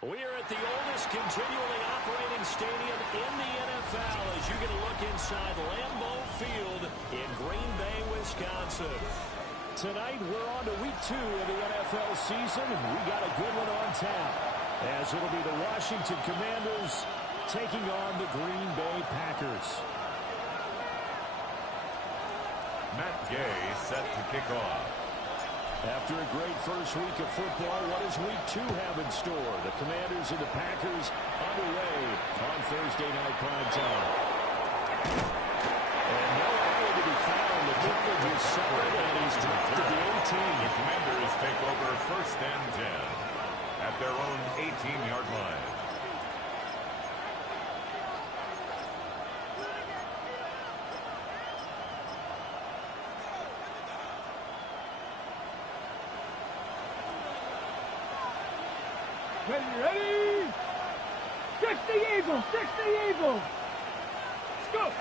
We are at the oldest continually operating stadium in the NFL as you get a look inside Lambeau Field in Green Bay, Wisconsin. Tonight, we're on to week 2 of the NFL season, and we got a good one on tap, as it'll be the Washington Commanders taking on the Green Bay Packers. Matt Gay set to kick off. After a great first week of football, what does week 2 have in store? The Commanders and the Packers underway on Thursday night primetime. And no area to be found. The coverage is solid, and he's dropped to the 18. The Commanders take over 1st and 10 at their own 18-yard line. Ready? 60 Eagles! 60 Eagles! Let's go!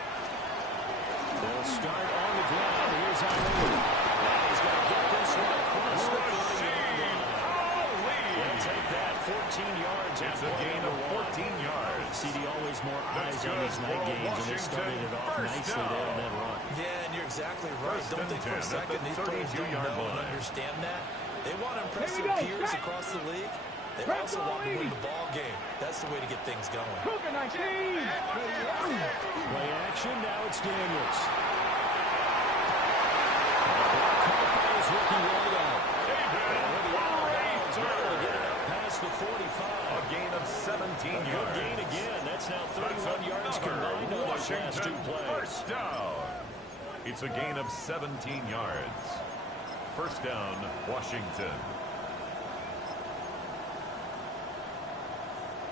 They'll start on the ground. Here's Ali. He's going to get this one across the 40-yard line. He'll take that 14 yards. It's a gain of 14 yards. CD, always more eyes on these night games, and they started it off nicely there on that run. Yeah, and you're exactly right. Don't think for a second these players don't know and understand that. They want to impress their peers across the league. They also want to win the ball game. That's the way to get things going. Cougar 19! Play action, now it's Daniels. Is looking right out. Get it up past the 45. A gain of 17 yards. Good gain again. That's now 31 yards combined on those last 2 plays. First down. It's a gain of 17 yards. First down, Washington.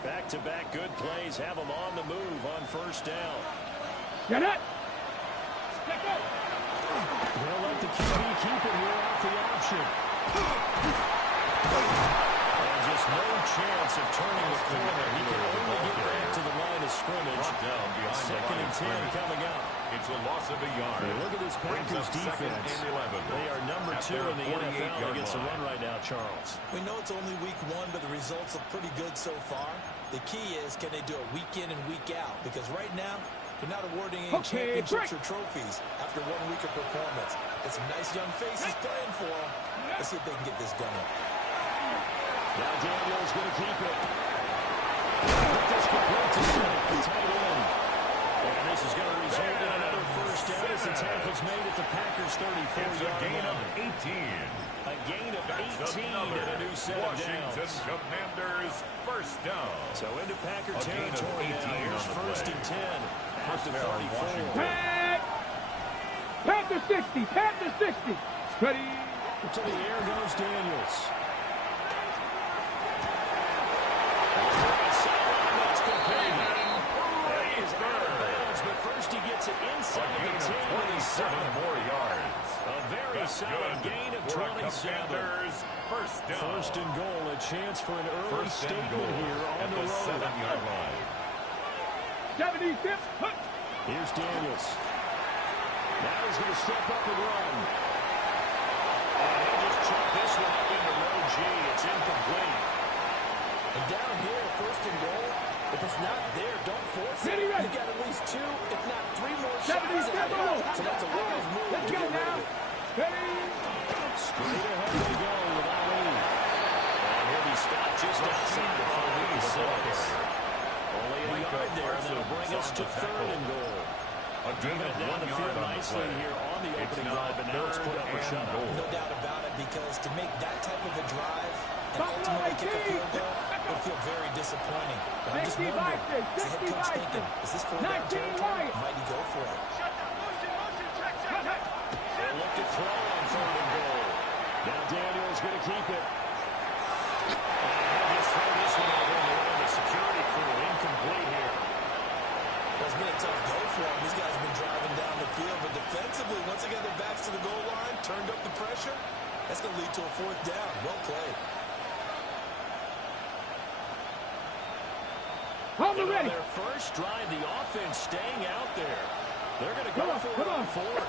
Back-to-back good plays have them on the move on first down. Get it! They'll let the QB keep it here off the option. And just no chance of turning the corner. He can only get back to the line of scrimmage. Second and 10 coming up. It's a loss of a yard. Hey, look at this Packers defense. They are number 2 in the NFL against the run right now, Charles. We know it's only week 1, but the results look pretty good so far. The key is, can they do it week in and week out? Because right now, they're not awarding any championships or trophies after 1 week of performance. Got some nice young faces playing for them. Let's see if they can get this going. Now Daniel's going to keep it. This complete to the tight end. And this is going to result in another first down as the tackle's made at the Packers' 34-yard line. Gain of 18. A gain of 18 and a new set of downs. Washington Commanders first down. So into Packer territory now. Here's 1st and 10 at the 34. Panther 60! Panther 60! Ready? To the air goes Daniels. But first he gets it inside the 10 and 7 more yards. A very solid gain of 27. First down. First and goal, a chance for an early statement here on the road. 7-yard line. 76. Here's Daniels. Now he's going to step up and run. And he'll just chuck this one up into low G. It's incomplete. And down here, 1st and goal, if it's not there, don't force it. You got at least 2, if not 3 more shots at it. So that's a wise move. Let's go now. Ready? Straight ahead they go with Ali. And he'll be stopped just outside the 46. Only a yard there, and that'll bring us to 3rd and goal. Moving it down the field nicely here on the opening drive, but now it's put up or shut up. No doubt about it, because to make that type of a drive and ultimately kick a field goal would feel very disappointing. But I'm just wondering, is the head coach thinking, is this 4th down territory? Might he go for it? They'll look to throw on 3rd and goal. Now Daniel's going to keep it. And he'll just throw this one over in the way of the security crew. Incomplete here. Well, it's been a tough go for them. These guys have been driving down the field, but defensively, once they got their backs to the goal line, turned up the pressure, that's going to lead to a 4th down. Well played. On their first drive, the offense staying out there. They're going to go for it on 4th.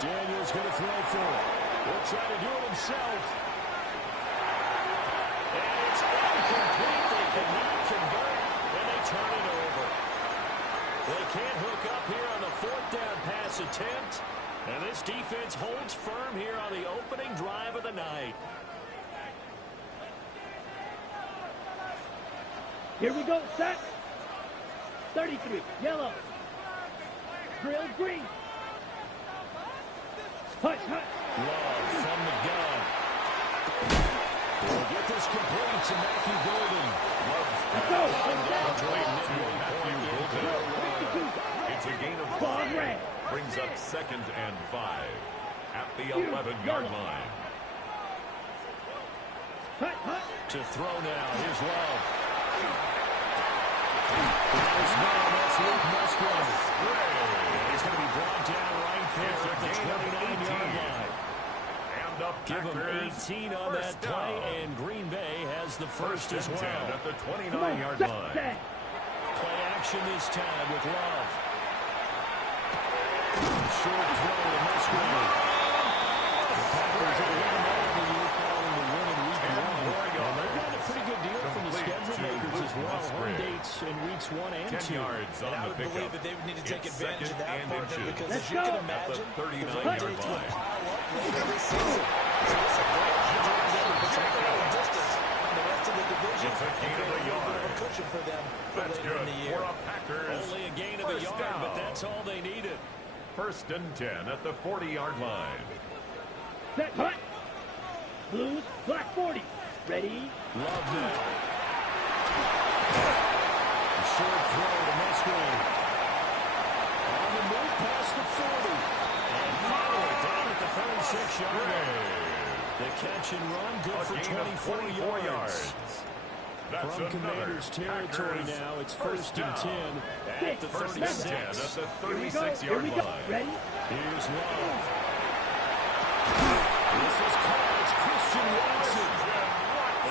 Daniel's going to throw for it. He'll try to do it himself. And it's is incomplete. They cannot convert, and they turn it over. They can't hook up here on the fourth down pass attempt. And this defense holds firm here on the opening drive of the night. Here we go, set. 33, yellow. Grilled green. Hush, hush. Love from the gun. We'll get this complete to Matthew Golden. Let's go. It's a gain of 5. Brings up 2nd and 5 at the 11-yard line. To throw now. Here's Love. Nice man. That's Luke Musgrave. He's going to be brought down right there at the 29-yard line. And up Give him 18 on that play, and Green Bay has the first as well. At the 29-yard line. Play action this time with Love. Short throw to Musgrave. The Packers are 1-0 the year following the win in Week 1. And they've got a pretty good deal from the schedule makers as well. Home dates in Weeks 1 and 2. 10 yards on I the would pickup. believe that they would need to take advantage of that partner because as Let's you can go. imagine, At the the 39-yard dates will line. pile up later this season. So it's a great opportunity to take a little distance from the rest of the division It's a and gain of create a a little bit of a yard. cushion for them for That's later in good the year. for a Packers. Only a gain of a First yard, but down. that's all they needed. 1st and 10 at the 40-yard line. Set, hut. Blues, black 40. Ready? Love now. A short throw to Musgrave. On the move past the 40. And finally down at the 36-yard line. The catch and run good for 24 yards. That's From Commanders territory Packers now, it's first 1st and 10 down. at the 1st and 10 at 36. the Here we go. 36-yard line. Ready? Here's Love. This is caught. It's Christian Watson.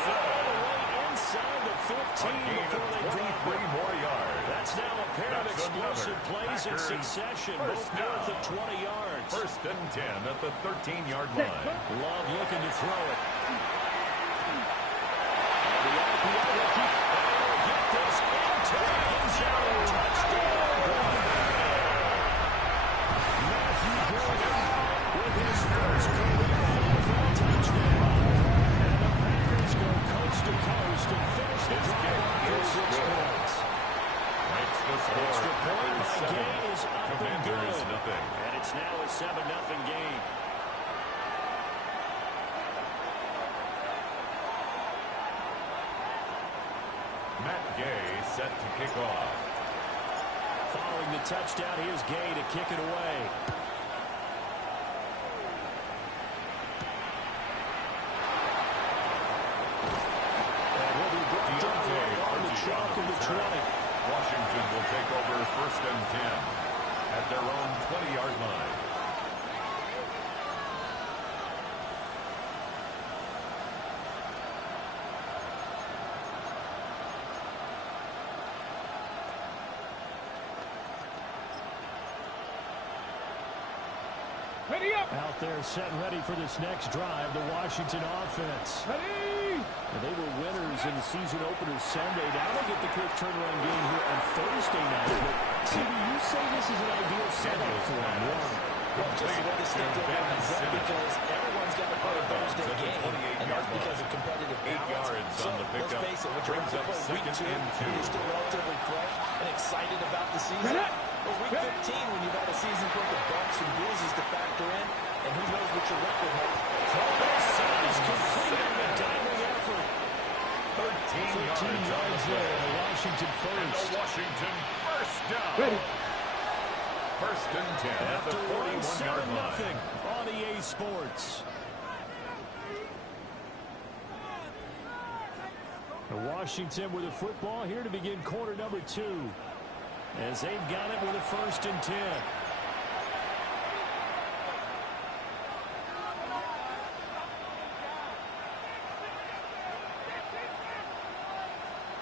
All the way inside the 15 before they drop 23 more yards. That's now a pair of explosive plays in succession, both north of 20 yards. 1st and 10 at the 13-yard line. Love looking to throw it. And the RPO will keep. And will get this into the end zone. Touchdown. Matthew Gordon with his first career NFL touchdown. And the Packers go coast to coast and finish the drive with 6 points. Makes the score. Extra point by 37. Gay is up and Commanders good. nothing. And it's now a 7-0 game. Matt Gay set to kick off. Following the touchdown, here's Gay to kick it away. And he'll be brought down on the chalk of the 20. Washington will take over 1st and 10 at their own 20-yard line. Ready up. Out there set and ready for this next drive, the Washington offense. Ready. And they were winners in the season opener Sunday. Now they get the quick turnaround game here on Thursday night. But, CB, you say this is an ideal setup for them. Well, just the way the schedule lines up because everyone's got to play a Thursday game, and that's because of competitive 8 balance. yards So on the let's pickup. face it, when you're Brings ready up for week 2nd 2, and 2. you're still relatively fresh and excited about the season. But week 15, when you've had a season's worth of bumps and bruises to factor in, and who knows what your record holds. From their sides, completing the diving effort. 13 yards there, the Washington And first. the Washington first down. Ready. 1st and 10 at the After winning 41-yard line. 7-0 on EA Sports. The Washington with the football here to begin quarter number 2. As they've got it with a 1st and 10.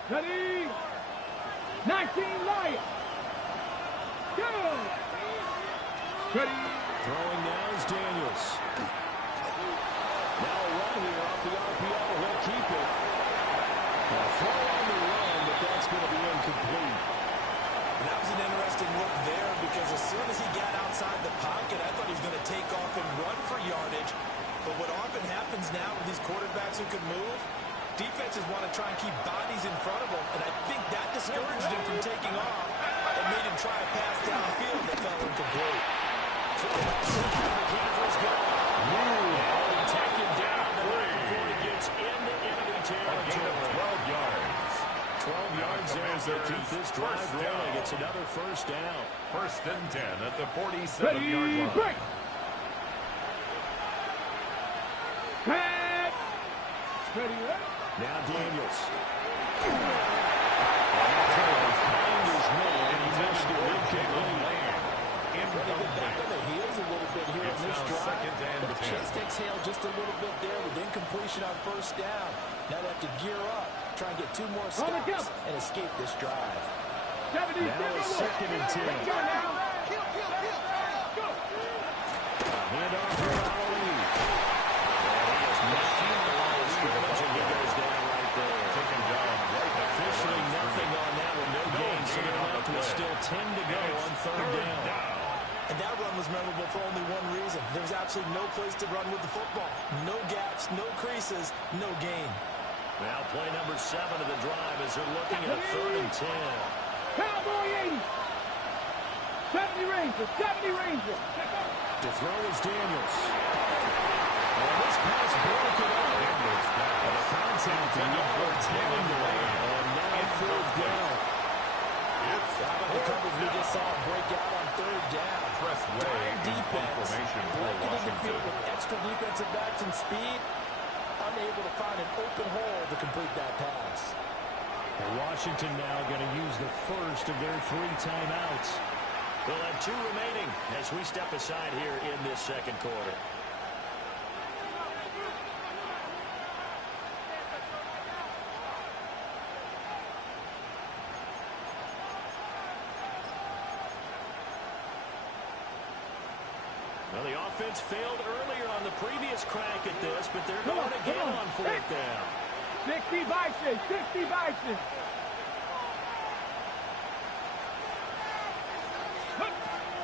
Ready. 19 Lions. Go. Ready. Throwing now is Daniels. Now a run here off the RPO. He'll keep it. Throw on the run, but that's going to be incomplete. And that was an interesting look there because as soon as he got outside the pocket, I thought he was going to take off and run for yardage. But what often happens now with these quarterbacks who can move, defenses want to try and keep bodies in front of them, and I think that discouraged him from taking off and made him try a pass downfield that fell incomplete. McCaffrey's got it. He'll take him down before he gets into enemy territory. 12 yards. 12 yards there as they keep this drive rolling. It's another first down. First and 10 at the 47-yard line. Break. Pass. Ready, ready. Now Daniels. Behind his man, and he missed it. Incomplete. Ready to get back on their heels a little bit here in this drive. The chance to exhale just a little bit there with incompletion on first down. Now they have to gear up, try and get 2 more stops, and escape this drive. Now it's second and 10. Hand off here to Ali. He is knocking the line of scrimmage, and he goes down right there. Taken down right there. Officially nothing on that one. No gain, so they're left with still 10 to go on third down. And that run was memorable for only one reason. There was absolutely no place to run with the football. No gaps, no creases, no gain. Now play number 7 of the drive as they're looking at a third and 10. Cowboy 80. 70 Ranger. 70 Ranger. To throw is Daniels. And this pass broken up. And the contact to number 10 in the lane. And now fourth down. How about the coverage we just saw break out on third down? Press way Defense formation for breaking into the field Washington. with extra defensive backs and speed, unable to find an open hole to complete that pass. And Washington now going to use the first of their 3 timeouts. They'll have 2 remaining as we step aside here in this second quarter. Well, the offense failed earlier on the previous crack at this, but they're going again on fourth down. 60 Bison. 60 Bison.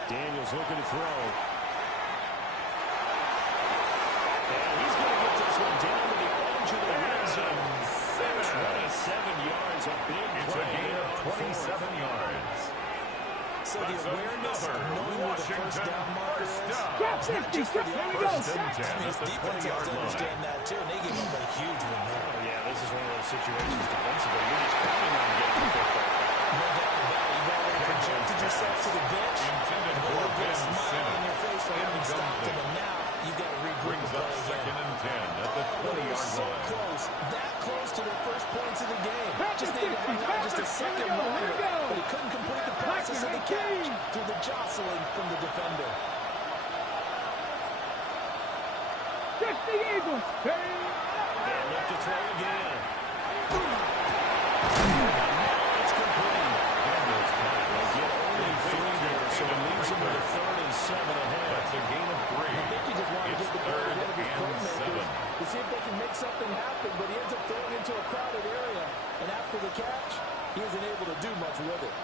Daniels looking to throw. And he's going to get this one down to the edge of the red zone. 27 yards, a big play. It's a gain of 27 yards. So the awareness of knowing where the first down marker is, Drop 60. Here we go. First and 10 his at the defense has 20-yard to line. understand that too, and they gave up a huge one there. Oh, yeah, this is one of those situations defensively. You're just counting on getting the football. No doubt about it. You've already projected yourself to the bench. Intended A for little bit of Ben smile on Simmons. your face for having stopped him, and now you've got to regroup Brings and up play second again. and 10 at the They 20-yard were so line. close, that close to their first points of the game. Patrick Just needed to hang on just a 60. second Here we go, longer, here we go. but he couldn't complete the process of the catch through the jostling from the defender. 60 Eagles. Hey. And look to throw again. It's complete. They get only 3 there, so it leaves them with a third and 7 ahead. That's a gain of 3. I think he just wanted to It's get the ball to third one of his and playmakers 7. to see if they can make something happen, but he ends up throwing into a crowded area, and after the catch, he isn't able to do much with it.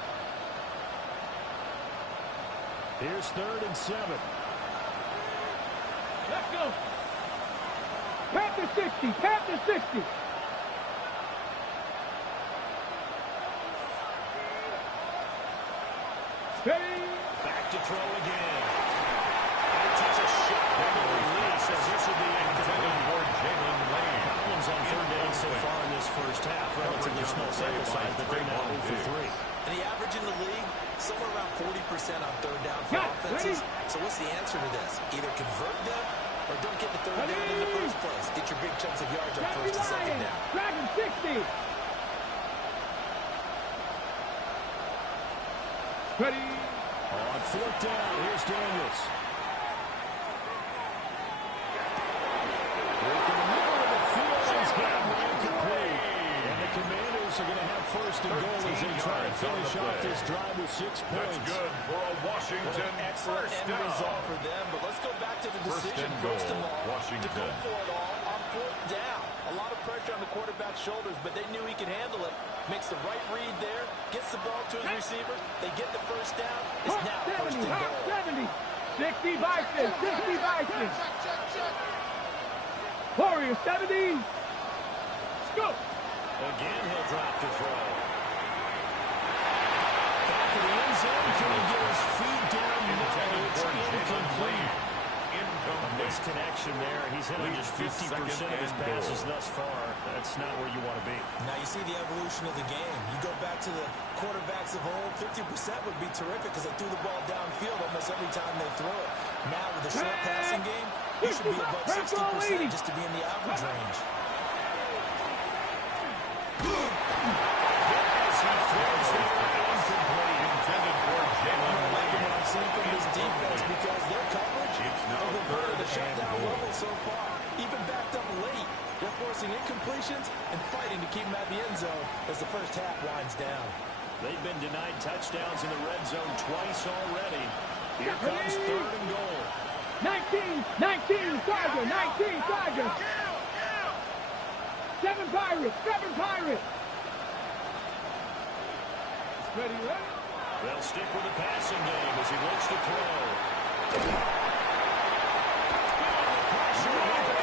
Here's third and 7. Let's go. Panther 60. Panther 60. Hey. Back to throw again. And he takes a shot on the release as this will be Intended for Jalen Lane. Problems on third down so far in this first half. Relatively small sample size, but they're now 0 for 3. And the average in the league, somewhere around 40% on third down for Yeah, offenses. ready? So what's the answer to this? Either convert them or don't get the third down in the first place. Get your big chunks of yards on Dragon first and second Lion. down. Dragon 60. Ready. On fourth down, here's Daniels. Break in the middle of the field. He's got one incomplete. And the Commanders are going to have first and goal as they try to finish off this drive with 6 That's points. good for a Washington Excellent first end down. result for them, but let's go back to the First decision, and goal, first of all, Washington. to go for it all on fourth down. A lot of pressure on the quarterback's shoulders, but they knew he could handle it. Makes the right read there, gets the ball to his receiver. They get the first down. It's now 1st and goal. 70. 60 Vikings. 60 Vikings. Warriors 70. Let's go. Again, he'll drop the throw. Back to the end zone. Can he get his feet down? No, it's incomplete. A misconnection there. He's hit on just 50% of his passes thus far. That's not where you want to be. Now you see the evolution of the game. You go back to the quarterbacks of old, 50% would be terrific because they threw the ball downfield almost every time they throw it. Now with the short passing game, you should be above 60% just to be in the average range. As he throws it incomplete. Intended for Jalen I'm liking what I'm seeing from this defense because their coverage now has been part of the 3rd shutdown and goal. level so far. Even backed up late, they're forcing incompletions and fighting to keep them at the end zone as the first half winds down. They've been denied touchdowns in the red zone twice already. Here comes 3rd and goal. 19 Tiger, 19 Tiger. 7 Pirates, 7 Pirates. Ready, ready? They'll stick with the passing game as he looks to throw.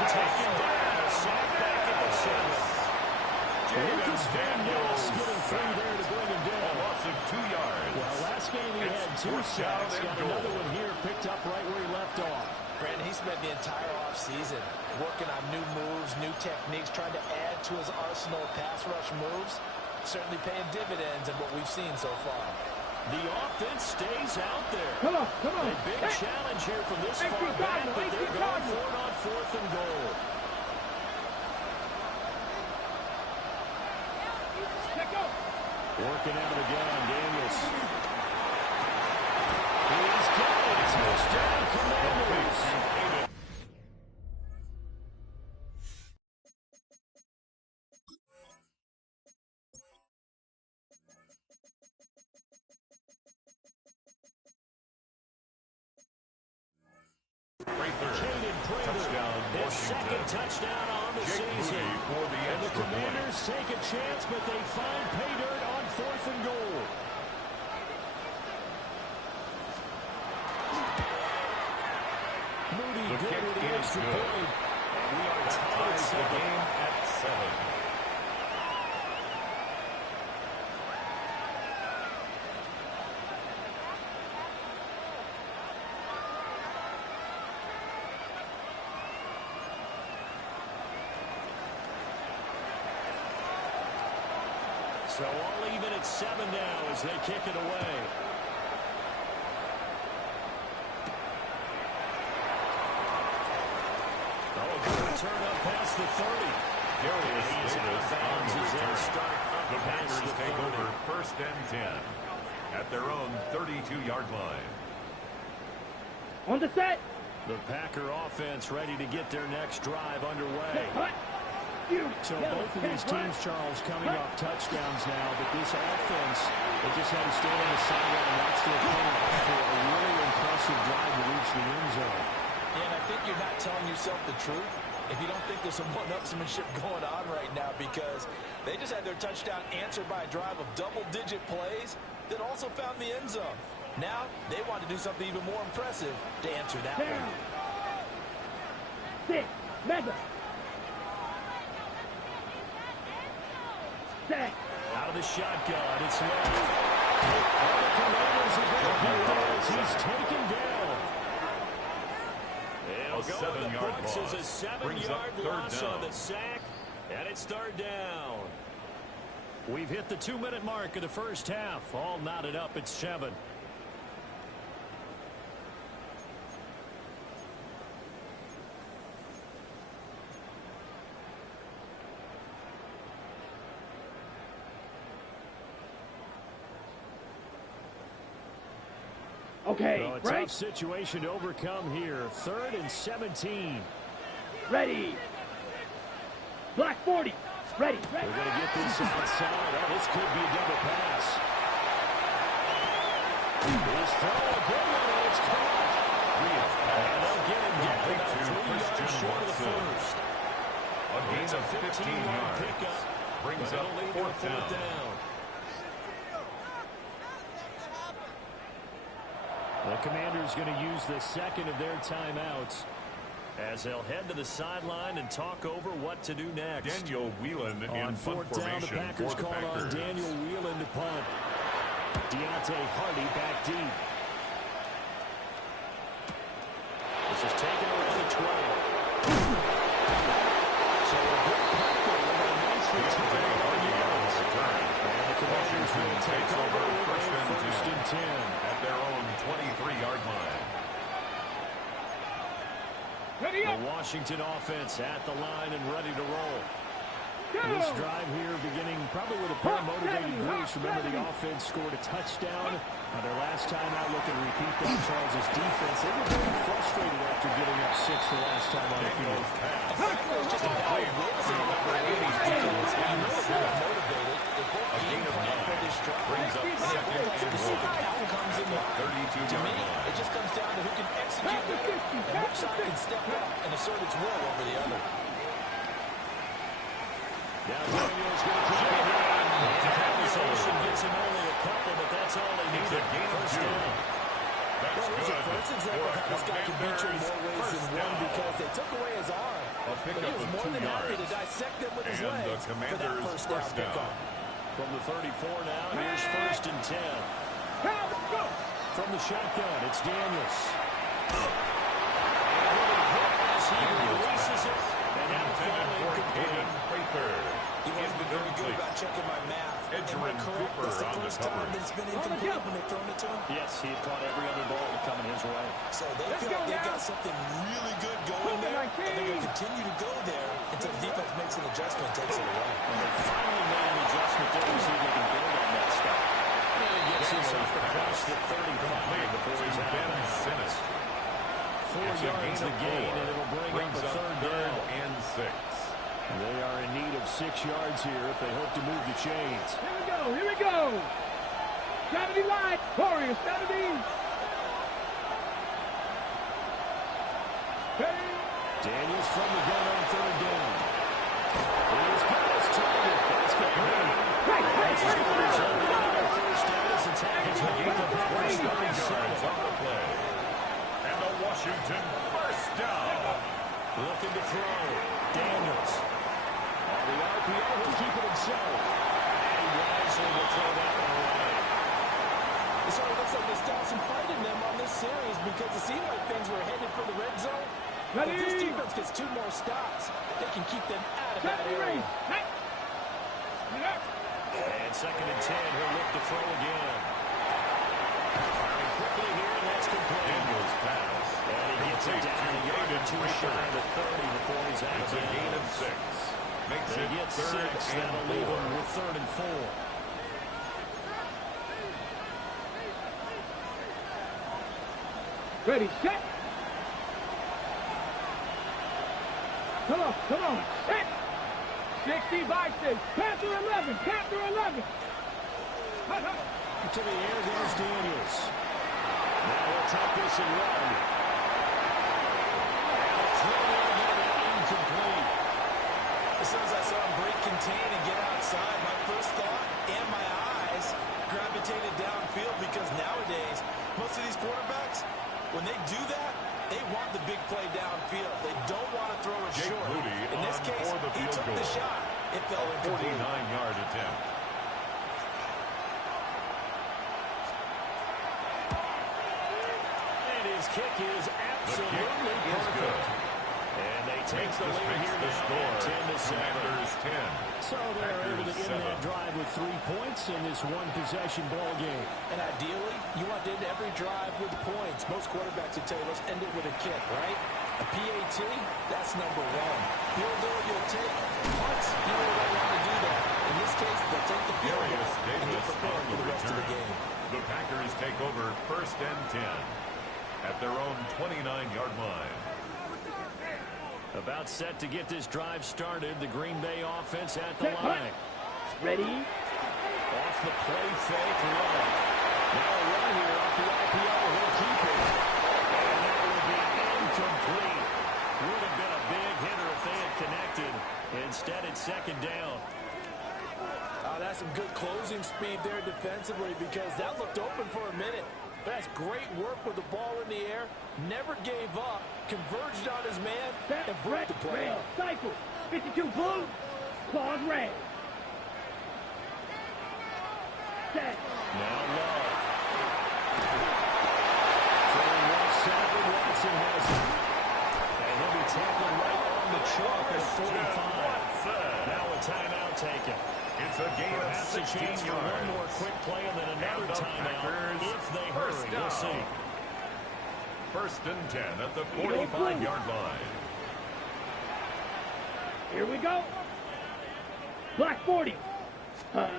Taken down, a sack back at the 7. Lucas Daniels getting free there to bring him down. A loss of 2 yards. Well, last game he had 2 sacks. Got another one here picked up right where he left off. Brandon, he spent the entire offseason working on new moves, new techniques, trying to add to his arsenal of pass rush moves. Certainly paying dividends in what we've seen so far. The offense stays out there. Come on. A big challenge here from this far back, but they're going for it on 4th and goal. Working out of the gun, Daniels. He's got it. Touchdown, Commanders. His second touchdown on the season. And the Commanders take a chance, but they find pay dirt on 4th and goal. Moody good with the extra point. And we are tied the game at 7. So all even at 7 now as they kick it away. Oh, good return up past the 30. He's out of bounds as they start up The past Packers the take 30. over 1st and 10 at their own 32-yard line. On the set. The Packer offense ready to get their next drive underway. So both of these teams, Charles, coming off touchdowns now, but this offense, they just had to stand on the sideline and watch their opponent for a really impressive drive to reach the end zone. And I think you're not telling yourself the truth if you don't think there's some one-upsmanship going on right now, because they just had their touchdown answered by a drive of double-digit plays that also found the end zone. Now they want to do something even more impressive to answer that one. 6 Mega. Out of the shotgun, it's left. The Commanders are going to get there as he's taken down. They'll go in the books as a 7-yard loss on the sack, and it's 3rd down. We've hit the 2-minute mark of the first half. All knotted up at 7. Okay, well, a tough situation to overcome here. 3rd and 17. Ready. Black 40. Ready. They're going to get this outside. Oh, this could be a double pass. He's throwing a good one, and it's caught. And they'll get him down about 3 yards short of the first. A gain of 15 Commanders going to use the second of their timeouts as they'll head to the sideline and talk over what to do next. Daniel Whelan in on punt fourth down, the formation Packers for the called on Packers. Daniel Whelan to punt. Deontay Hardy back deep. This is taken around the 12. So a good punt there with a nice return on yards. And the Commanders will take over first and 10 at their own 23-yard line. The Washington offense at the line and ready to roll. This drive here beginning probably with a pair of motivated groups. Remember, the offense scored a touchdown. Their last time out looking to repeat that. Charles' defense, they were very frustrated after giving up 6 the last time on the field. Just a bad wins in the number 80s because I know they're motivated. They both game plan for this drive. Brings up second and specific outcomes in mind. To me, it just comes down to who can execute better and which side can step up and assert its will over the other. Now Daniel's going to keep it in. Conversation gets him only a couple, but that's all they need. First down. That's good. That's exactly how this guy can beat you in more ways than one because they took away his arm. But he was more than happy to dissect them with his legs for that first down pickup. From the 34 now, here's first and 10. From the shotgun, it's Daniels. As he releases it, and now falling complete. He wasn't very good about checking my math. Am I correct? That's the first time that it's been incomplete when they've thrown it to him? Yes, he had caught every other ball coming his way. So they feel like they've got something really good going there, and they're going to continue to go there until the defense makes an adjustment and takes it away. And they finally made an adjustment there to see if they can build on that stuff. And he gets himself across the 35 before he's out of bounds. 4 yards the gain, and it'll bring up a third down. And 6. They are in need of 6 yards here if they hope to move the chains. Here we go. Saturday night, Warriors, Saturday. Daniels from the gun on third down. He's got his target. That's good. This is going to result in another first down as the Tigers make the first 37 on the play. And a Washington first down. Looking to throw. Daniels. On the RPO, he'll keep it himself. And wisely will throw that one away. It sort of looks like there's still some fight in them on this series because it seemed like things were headed for the red zone. But if this defense gets 2 more stops, they can keep them out of that area. And second and 10, he'll look to throw again. Firing quickly here, and that's complete. Daniels pass. And he gets it down a yard or 2 shy of the 30 before he's out of bounds. It's a gain of 6. Makes it gets 6. That'll leave him with third and 4. Ready, set. Come on, set. 60 boxes. Panther 11, Panther 11. To the air, there's Daniels. Now he'll take this and run. And a throw incomplete. As soon as I saw him break contain and get outside, my first thought and my eyes gravitated downfield because nowadays, most of these quarterbacks, when they do that, they want the big play downfield. They don't want to throw it short. In this case, he took the shot. It fell incomplete. 49-yard attempt. And his kick is absolutely perfect. And they take the lead here now, 10-7. So they're able to end that drive with 3 points in this one-possession ball game. And ideally, you want to end every drive with points. Most quarterbacks would tell you, let's end it with a kick, right? A PAT, that's number 1. Field goal, you'll take. Punts, you really don't want to do that. In this case, they'll take the field goal and get prepared for the rest of the game. The Packers take over first and 10 at their own 29-yard line. About set to get this drive started. The Green Bay offense at the line. Ready? Off the play fake, Love. Now a run here off the RPO. He'll keep it. And that would be incomplete. Would have been a big hitter if they had connected. Instead, it's second down. That's some good closing speed there defensively because that looked open for a minute. That's great work with the ball in the air. Never gave up. Converged on his man and broke the play up. Cycle. 52 blue. Claws red. Set. Now Love. Throwing left side, Watson has it. And he'll be tackled right on the chalk at 45. Now a timeout taken. It's a game of Perhaps a 16 chance for yards. one more quick play and then another And the timeout Packers if they hurry. We'll see. First and 10 at the 45-yard line. Here we go. Black 40. Love.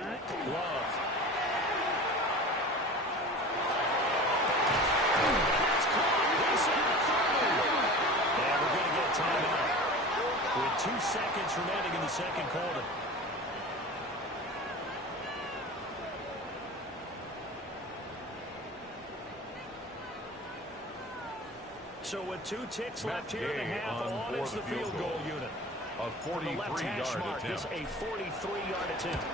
And we're going to get a timeout with 2 seconds remaining in the second quarter. So with 2 ticks left here in the half, on is the field goal unit. A 43-yard mark, attempt. this a 43-yard attempt.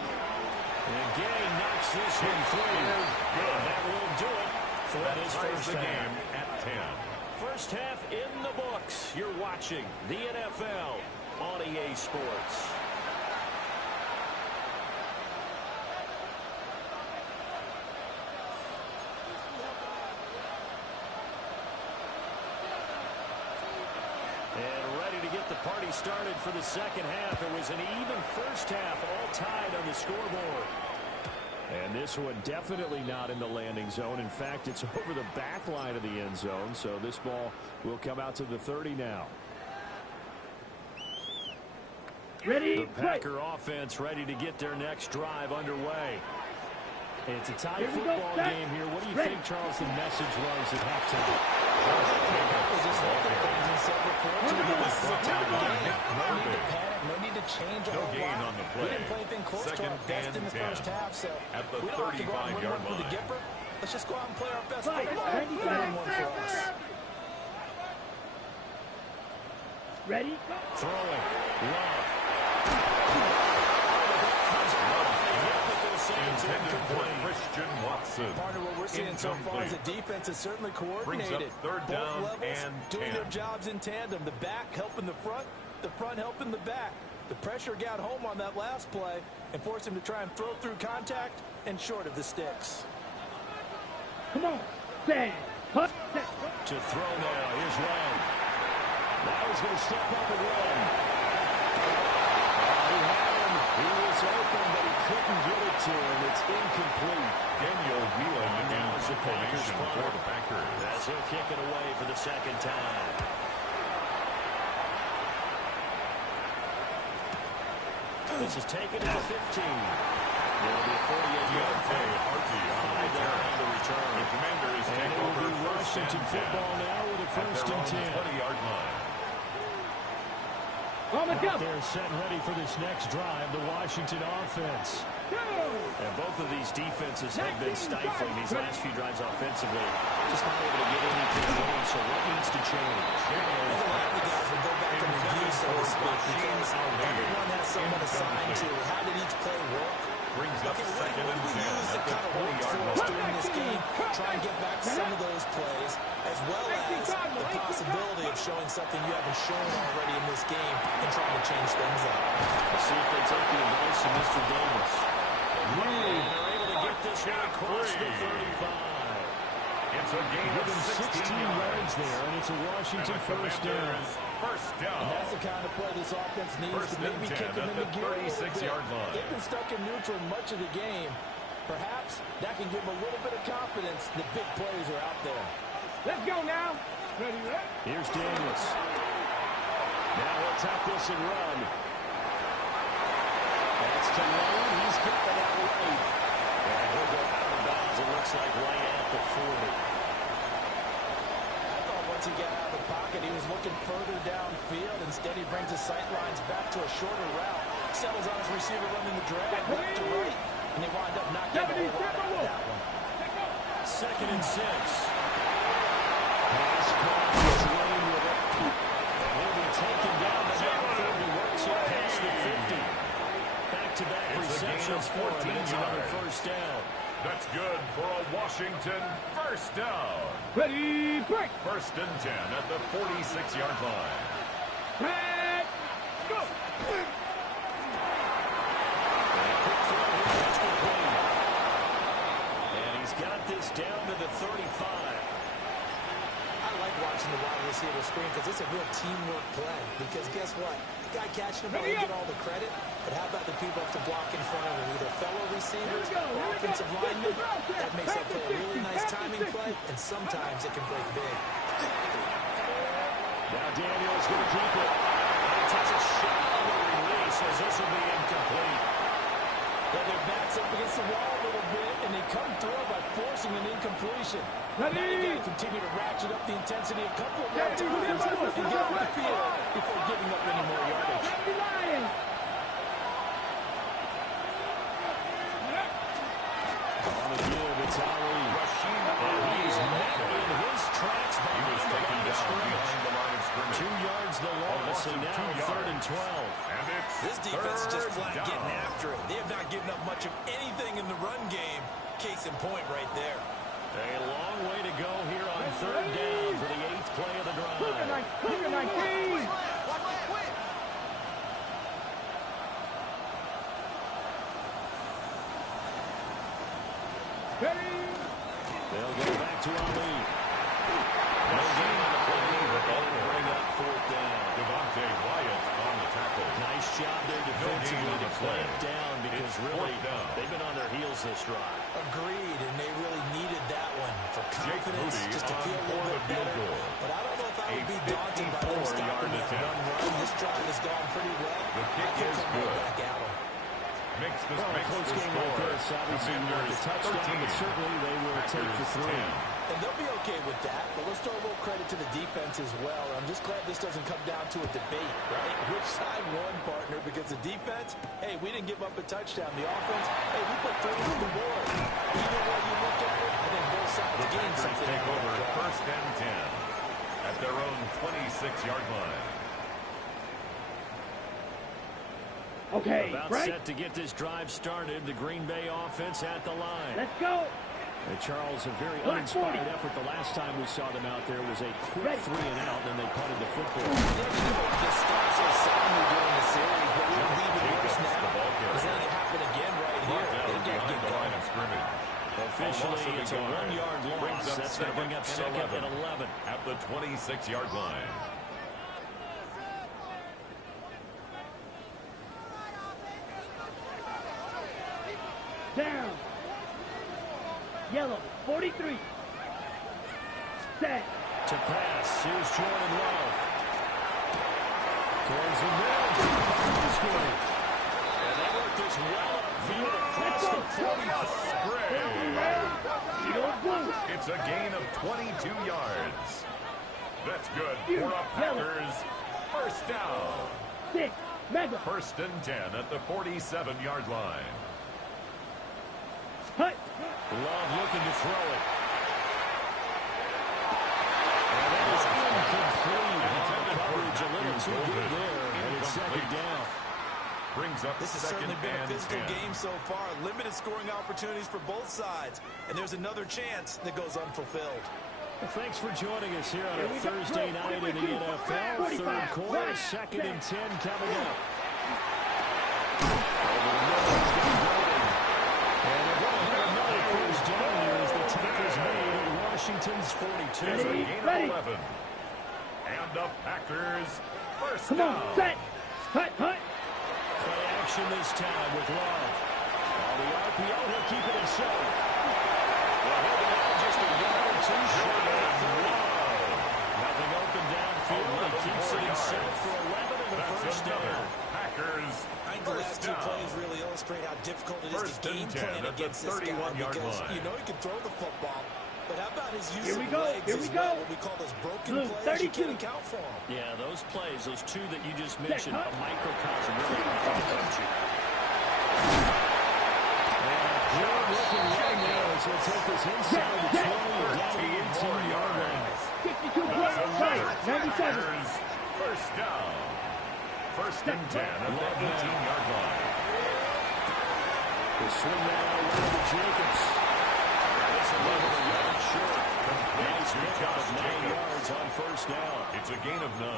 And Gay knocks this one through. Good. That will do it for this first the half. game at 10. First half in the books. You're watching the NFL on EA Sports. And ready to get the party started for the second half. It was an even first half, all tied on the scoreboard. And this one definitely not in the landing zone. In fact, it's over the back line of the end zone. So this ball will come out to the 30 now. Ready. The Packer offense ready to get their next drive underway. It's a tie Here we football go. game here. What do you think, Charles, the message was at halftime? This is a tough game. No need to panic. No need to change a No whole gain lot. on the We play. didn't play anything close to Second our best in the and first 10. half, so At the we don't have to go out and win 35-yard one for the line. Gipper. Let's just go out and play our best Fight. football. Ready, We'll win one for us. Ready. Go. Throwing. Love. Intended for Christian Watson. Part of what we're seeing so far is the defense is certainly coordinated. Brings up third down Both levels and doing 10. their jobs in tandem. The back helping the front helping the back. The pressure got home on that last play and forced him to try and throw through contact and short of the sticks. Come on. Stand. Hut. Set. To throw now. Here's Love. Now he's going to step up and run. He had him. He was open, but he couldn't get it to him. It's incomplete. Daniel Whelan And now in it's the Packers formation for the Packers. as he'll kick it away for the second time. This is taken to the 15. It'll be a 48-yard play. Five down on the return. The Commanders And take it will over be first Washington and 10 football now with a at first their and own 10. 20-yard line. On the Out jump. there set ready for this next drive, the Washington offense. Go. And both of these defenses have been stifling these last few drives offensively. Just not able to get anything going, so what needs to change? A lot of the guys will go back and review, so to speak, because everyone has someone assigned to how did each play work. Brings up Okay, second what and do we 10 use at that the kind of works 20-yard for us line. during this game? Try and get back to some of those plays, as well as the possibility of showing something you haven't shown already in this game and trying to change things up. Let's see if they take the advice of Mr. Davis. And they're able to get this one across the 35. It's a gain of Given 16 yards there, and it's a Washington first down. First down. And that's the kind of play this offense needs First to maybe and 10 kick them at into the gear a little 36-yard bit. line. They've been stuck in neutral much of the game. Perhaps that can give them a little bit of confidence. The big plays are out there. Let's go now. Ready, ready. Here's Daniels. Now he'll tap this and run. That's to Lane. He's got it out right. And he'll go out of bounds, it looks like, right at the 40. I thought once he got out of the pocket, he was looking further downfield. Instead, he brings his sight lines back to a shorter route. Settles on his receiver running the drag left to right. And they wind up not getting a whole lot out of that one. Second and 6. Pass caught. It's Lane with it. And he'll be taken down the downfield. He works it past the 50. Back-to-back It's a gain of receptions for him, and 14 it's another yards. first down. That's good for a Washington first down. Ready, break. First and 10 at the 46-yard line. Set, go. And he's got this down to the 35. I like watching the wide receiver screen because it's a real teamwork play. Because guess what? The guy catching the ball, he get all the credit. But how about the people up to block in front of him? Either fellow receivers or offensive linemen. That makes that play a really nice timing play. And sometimes it can break big. Now Daniel's going to keep it. And he takes a shot on the release as this will be incomplete. Well, their backs up against the wall a little bit, and they come through by forcing an incompletion. Now you got to continue to ratchet up the intensity a couple of more times and get off the field before giving up any more yardage. On the give, it's Ali. And he's met in his tracks behind the line of scrimmage. 2 yards the loss, and now 3rd and 12. And it's This defense is just flat down. getting after it. They have not given up much of anything in the run game. Case in point right there. A long way to go here on 3rd down for the 8th play of the drive. They'll go back to Ali. No gain on the play, but they'll bring up 4th down. Devontae Wyatt on the tackle. Nice job there defensively to play it down because It's really 4th down. they've been on their heels this drive. Agreed, and they really needed that one for confidence, Moody just to on feel a for little the bit field better. goal. But I don't know if I would be A daunted by them 54-yard stopping that attempt. run. This drive has gone pretty well. The kick I think is they'll good. back at 'em. Makes the Well, a close game like this, obviously not the touchdown, but certainly they will take the 3. And they'll be okay with that, but let's throw a little credit to the defense as well. I'm just glad this doesn't come down to a debate, right? Which side won, partner? Because the defense, hey, we didn't give up a touchdown. The offense, hey, we put 3 on the board. Either way you look at it, I think both sides The gained Packers something. take out of over that drive. 1st and 10 at their own 26-yard line. Okay, About right? set to get this drive started. The Green Bay offense at the line. Let's go. And Charles, a very Black uninspired 40. effort the last time we saw them out there was a quick Ready. 3 and out, and they punted the football. This starts so soundly during the series, but we'll leave it worse Jacobs, the now. ball carrier. Because let it happen again right here. Down They got to behind get the line going. of scrimmage. Officially, A loss it's of a a yard. 1-yard Brings loss. up That's going to bring up 2nd and 11. At the 26-yard line. Down. Yellow, 43. Set. To pass, here's Jordan Love. Towards the middle. Screen. And they work this well upfield across the 45. It's a gain of 22 yards. That's good for a Packers first down. 6. Mega. 1st and 10 at the 47-yard line. Hut. Love looking to throw it. And that is incomplete. Coverage a little too good there. And it's 2nd down. Brings up This has 2nd certainly been a and physical 10. game so far. Limited scoring opportunities for both sides. And there's another chance that goes unfulfilled. Well, thanks for joining us here on a Thursday night in the NFL. 3rd quarter, 2nd and 10 coming up. Over the middle, he's got Golden. And they're going to have another first down here as the tackle's made at Washington's 42. It's a gain of 11. And the Packers first Come down. on, set. Hut, hut. Play action this time with Love. On the RPO, he'll keep it himself. Well, he'll be out just a yard or 2 short of the 30. Nothing open downfield. He keeps it himself for 11 in the That's first another down. Packers I think the last first 2 down. plays really illustrate how difficult it is First to and game 10 plan at the against this guy. 31-yard Because line. you know he can throw the football, but how about his use Here we of go, legs here as we well? go. What we call those broken Blue, plays, you 32. can't account for them. Yeah, those plays, those 2 that you just mentioned, hut. a microcosm really don't you? Good looking run there as he'll take this inside the 20 and down to the 18-yard line. 62 plus. Right. 97. Packers first down. 1st and 10 at the 18-yard line. They swing that out to Jacobs. a little yard short. Nice pickup of 9 Jacobs. yards on first down. It's a gain of 9.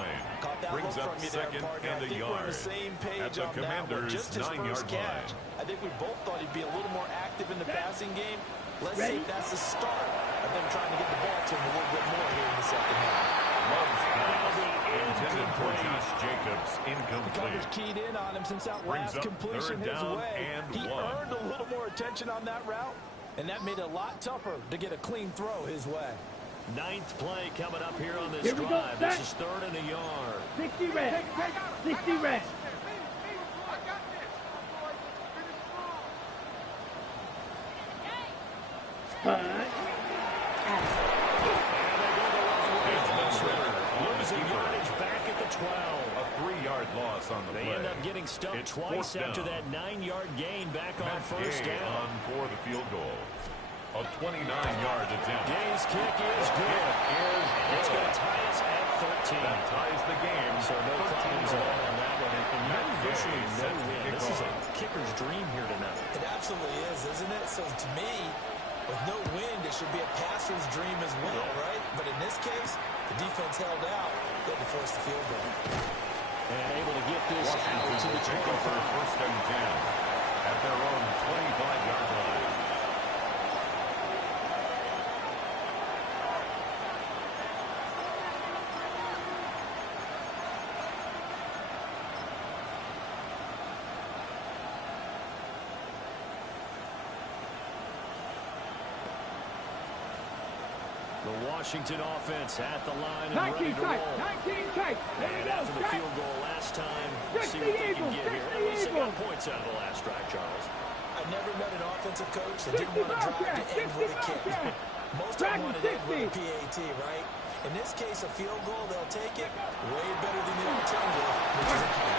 Caught that Brings look up from you there, second partner. and I a think we're on yard. the same page At the on that one. Commanders' Just his 9-yard first catch. line. I think we both thought he'd be a little more active in the passing game. Let's see if that's the start of them trying to get the ball to him a little bit more here in the second half. Love's pass. Intended for Josh Jacobs. The Incomplete. coverage keyed in on him since that Brings last up completion third his down way. and He 1. earned a little more attention on that route, and that made it a lot tougher to get a clean throw his way. 9th play coming up here on this Here we go, drive. This set. is 3rd and a yard. 60 red. 60 red. Losing yardage back at the 12. A 3-yard loss on the They play. end up getting stuffed It's twice fourth after down. that 9-yard gain back on Matt first Gay down. on for the field goal. A 29-yard attempt. Gay's kick is good. It's going to tie us at 13. That ties the game. So no problems at all on that one. And Matt officially Gay no set to win. kick This is a off. kicker's dream here tonight. It absolutely is, isn't it? So to me, with no wind, it should be a passer's dream as well, right? But in this case, the defense held out. They had to force the field goal. And able to get this out Washington to the will take over 25. first and 10 at their own 25-yard line. The Washington offense at the line and 19 ready to tight. roll. 19 tight. There we And go. after the Tight. field goal last time, Fix see the what they can Eagles, get fix here. the At least they got Eagles. points out of the last drive, Charles. I never met an offensive coach that didn't want to drive to end with a kick. Most of them wanted to end with a PAT, right? In this case, a field goal, they'll take it. Way better than the alternative, which is a kick.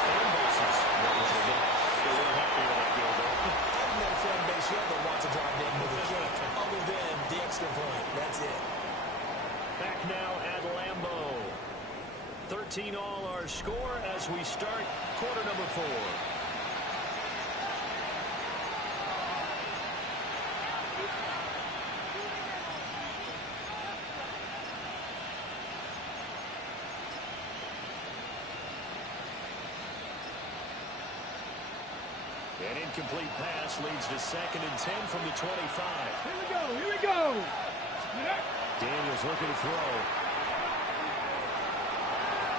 Fan bases, they were happy with that field goal. I haven't met a fan base yet that wants to drive to end with a kick, other than the extra point. That's it. Back now at Lambeau. 13 all our score as we start quarter number 4. An incomplete pass leads to 2nd and 10 from the 25. Here we go. Here we go. Daniels looking to throw.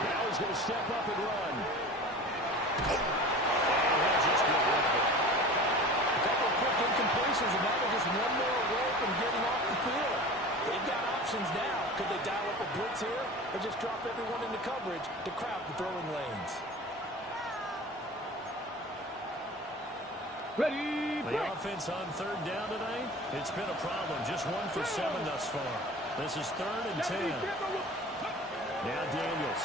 Now he's going to step up and run. And he'll just get rid of it. A couple of quick incompletions, and now they're just one more away from getting off the field. They've got options now. Could they dial up a blitz here or just drop everyone into coverage to crowd the throwing lanes? Ready. The offense on 3rd down tonight, it's been a problem. Just 1 for 7 thus far. This is 3rd and 10. Now Daniels.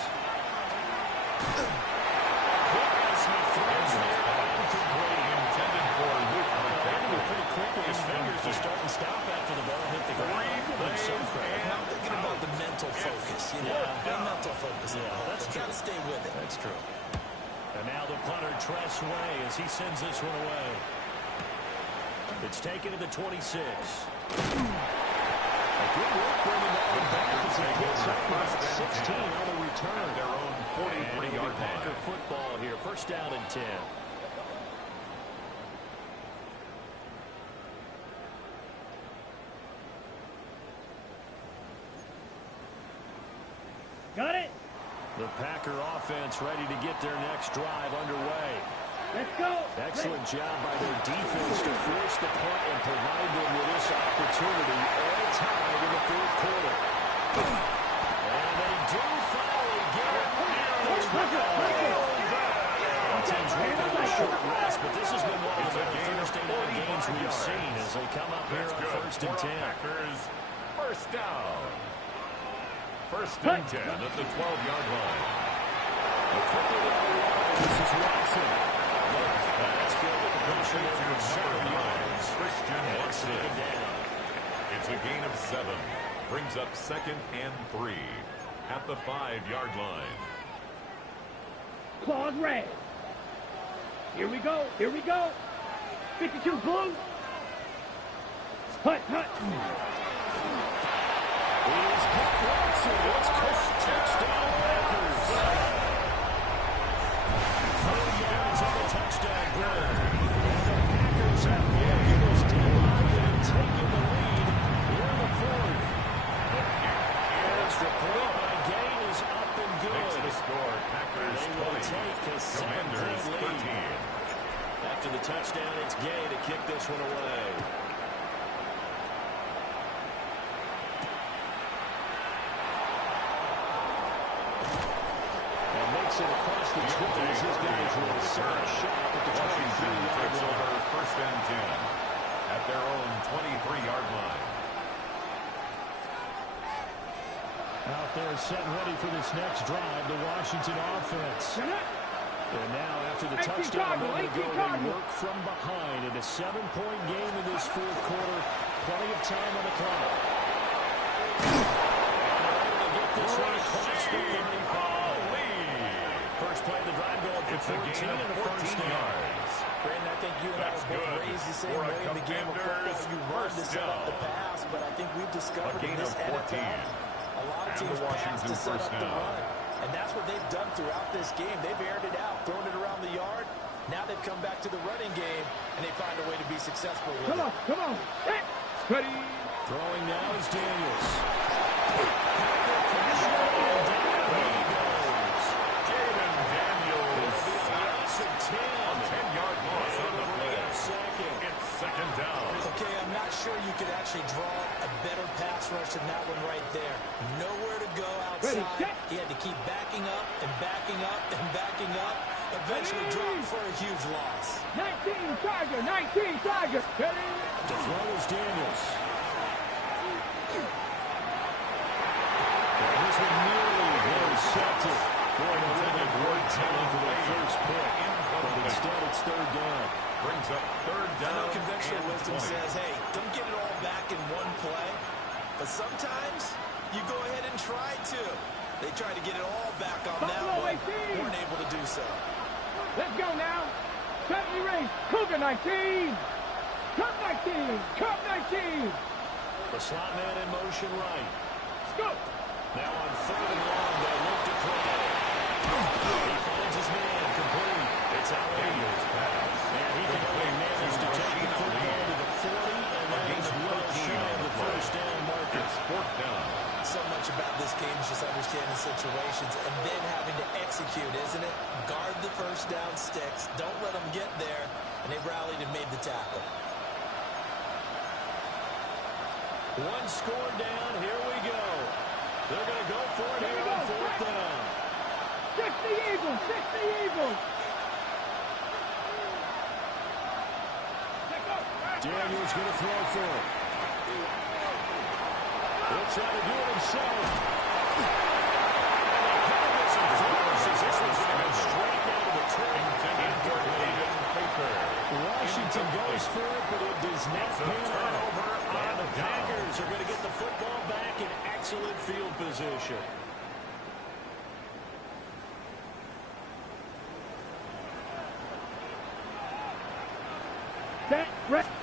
As he throws there, incomplete. Intended for Luke Moving McDaniel. pretty quick with his fingers to start and stop after the ball hit the ground. That's some credit. And I'm thinking about the mental focus, you know, the mental focus. That's Got to stay with it. That's true. And now the punter, Tress Way, as he sends this one away. It's taken to the 26. A good work bringing that one back as he picks up about 16 on the return. Their own 43-yard Packer line. football here. First down and 10. Got it. The Packer offense ready to get their next drive underway. Let's go. Excellent job by their defense to force the punt and provide them with this opportunity all tied in the 4th quarter. And they do finally get it. Teams working on a short rest, but this has been one of the better Thursday night games we've seen as they come up here on 1st and 10. Packers, first down. First and 10 at the 12-yard line. This is Watson. That's good. Pushing it for 7 yards. Christian Watson. Down. It's a gain of 7. Brings up 2nd and 3 at the 5-yard line. Claws red. Here we go. Here we go. 52 blue. Hut, hut. He's caught Watson. It's caught. Touchdown, Packers. 30 yards on the touchdown run. And the Packers have broken this deadlock and have taken the lead here in the fourth. Extra point by Gain is up and good. Makes the score. Packers They will 20. take a 7-point lead. After the touchdown, it's Gay to kick this one away. And makes it across the 20 as his guys will set a shot at the 23-yard takes over line. first and 10 at their own 23-yard line. Out there set ready for this next drive, the Washington offense. And now after the touchdown a moment ago, they work from behind in a 7-point game in this fourth quarter. Plenty of time on the clock. And they're able to get this one across the 35. First play of the drive going for 14 and a first down. Brandon, I think you and I were both raised the same way in the game of football. You run to set up the pass, but I think we've discovered in this NFL, a lot of teams pass to set up the run. And that's what they've done throughout this game. They've aired it out, thrown it around the yard. Now they've come back to the running game, and they find a way to be successful with it. Come on. Ready. Throwing now is Daniels. Second down. Okay, I'm not sure you could actually draw a better pass rush than that one right there. Nowhere to go outside. He had to keep backing up and backing up and backing up. Eventually dropped for a huge loss. 19 Tiger. Ready. To throw is Daniels. And this one nearly intercepted. Boy, they're really great time for their first pick. But instead, it's third down. Brings up third down. I know conventional wisdom says, hey, don't get it all back in one play. But sometimes you go ahead and try to. They tried to get it all back on that one. Weren't able to do so. Let's go now. Bentley race. Cougar 19. Cup 19. The slot man in motion right. Scoop. Now on third and long, they look to throw. He finds his man complete. It's out Daniels pass. And he can only manage to take the football to the 40, and that is well shy of the first down marker. It's fourth down. So much about this game is just understanding situations and then having to execute, isn't it? Guard the first down sticks. Don't let them get there. And they rallied and made the tackle. One score down. Here we go. They're going to go for it here on fourth down. 60 Eagles. Daniels going to throw for it. He'll try to do it himself. Washington goes for it, but it does not pan out. And the Packers are going to get the football back in excellent field position.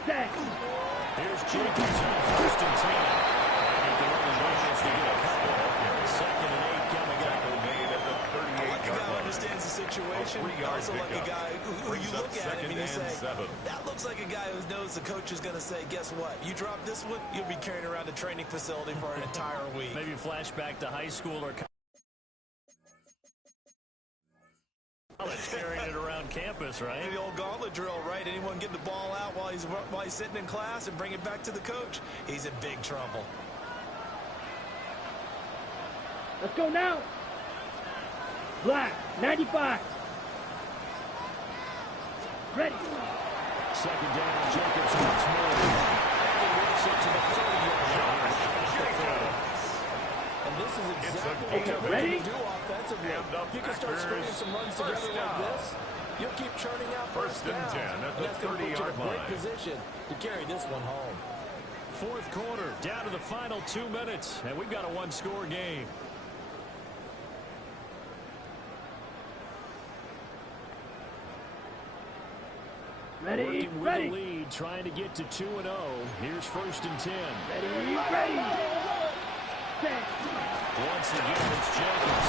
Set. Here's Jacobs on first and 10. And he can only manage to get a couple. Second and 8 coming up. Made at the 38-yard Like a guy who line. understands the situation. Also like a guy who you look at him and you say, that looks like a guy who knows the coach is going to say, guess what? You drop this one, you'll be carrying around a training facility for an entire week. Maybe flashback to high school or college, carrying it around campus, right? The old gauntlet drill, right? Anyone get the ball out while he's sitting in class and bring it back to the coach, he's in big trouble. Let's go now. Black, 95. Ready. Second down, Jacobs once more. And he works it to the 30-yard line. And this is exactly what you're ready? going to do offensively. If you can start stringing some runs together like this, you'll keep churning out first and downs. 10 at the And that's going to put you in 30-yard a great line. position to carry this one home. Fourth quarter, down to the final 2 minutes, and we've got a one-score game. Working with the lead, trying to get to 2-0. Here's 1st and 10. Ready. Set. Once again, it's Jenkins.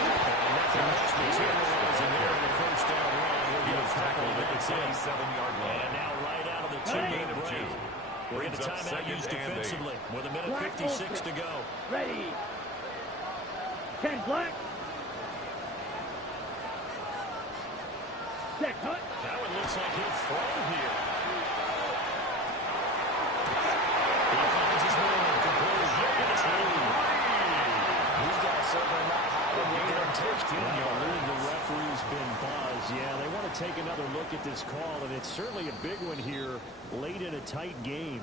And nothing much materializing there in the first down run. We'll get a tackle, and that's it. 27-yard line. And now right out of the Gain of 2. We'll get a timeout used defensively with a minute 56 to go. Ready. 10 black. Set cut. Now it looks like he'll throw here. He finds his man, complete. It's lead. These guys certainly not hiding with their intention. The referee's been buzzed. Yeah, they want to take another look at this call, and it's certainly a big one here late in a tight game.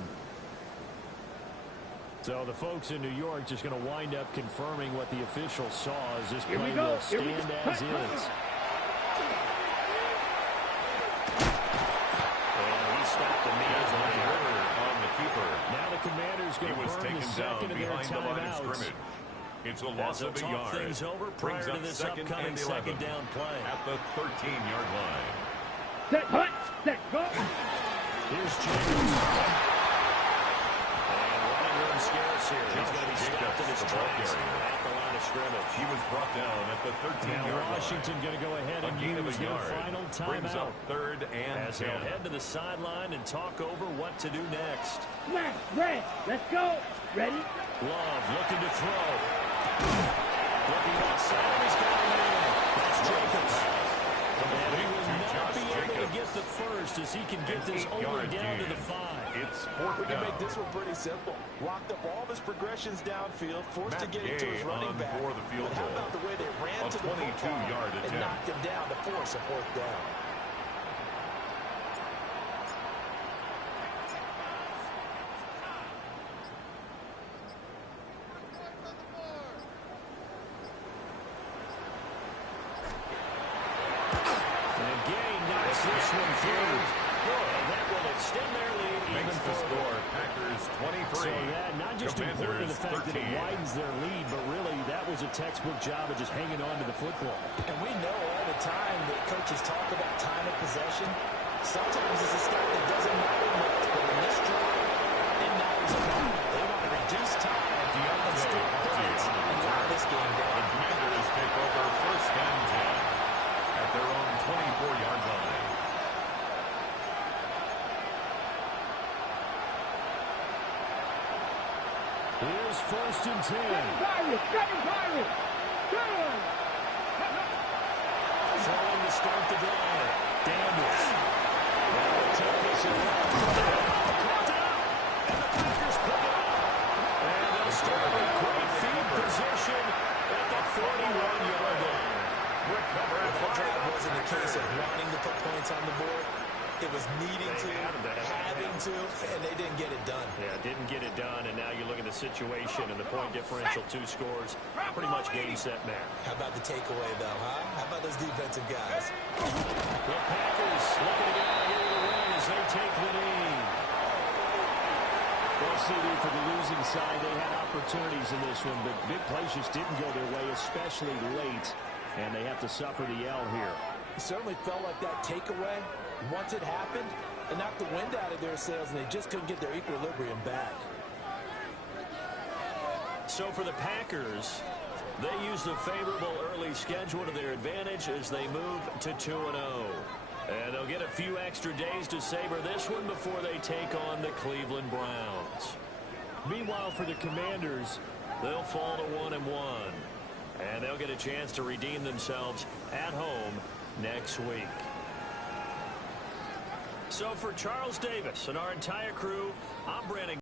So the folks in New York just going to wind up confirming what the official saw as this play will stand as is. Now the Commanders going to burn the second of their timeouts. It's a loss of a yard. Things over prior to this upcoming second down play. At the 13-yard line. Set cut. Set go. Here's James. And running room scarce here. He's going to be stopped in his tracks at the line of scrimmage. He was brought down at the 13-yard line. Washington going to go ahead and use their final Brings up timeout. 3rd and 10. As they'll head to the sideline and talk over what to do next. Smash. Red. Let's go. Ready. Love looking to throw. Looking outside. He's got him in. That's Jacobs. And he will not be able to get the first as he can get this only down to the 5. It's 4th We can down. make this one pretty simple. Locked up all of his progressions downfield, forced to get it to his running back. For the field But how goal. about the way they ran A to the 22-yard football and attempt. knocked him down to force a 4th down. And Gay knocks this one through. And that will extend their lead even Makes the further. score Packers 23. So that not just important in the fact that it 13. widens their lead, but really that was a textbook job of just hanging on to the football. And we know all the time that coaches talk about time of possession. Sometimes it's a stat that doesn't matter much, but in this drive, it matters a lot. They want to reduce time and still points and lock this game down. The Commanders take over 1st and 10 at their own 24-yard line. Here's 1st and 10. Second virus. Good. Throwing to start the drive. Daniels. Now they'll take this in. Caught out. And the Packers pick it up. And they'll start with great field position at the 41-yard line. Recovered That drive wasn't a case of wanting to put points on the board. It was needing to, having to, and they didn't get it done. Yeah, didn't get it done, and now you look at the situation and the point differential, 2 scores, pretty much game, set, match. How about the takeaway, though, huh? How about those defensive guys? The Packers looking to get out here with a win as they take the lead. Well, CD, for the losing side, they had opportunities in this one, but big plays just didn't go their way, especially late, and they have to suffer the L here. It certainly felt like that takeaway, once it happened, it knocked the wind out of their sails, and they just couldn't get their equilibrium back. So for the Packers, they use the favorable early schedule to their advantage as they move to 2-0. And they'll get a few extra days to savor this one before they take on the Cleveland Browns. Meanwhile, for the Commanders, they'll fall to 1-1. And they'll get a chance to redeem themselves at home next week. So for Charles Davis and our entire crew, I'm Brandon.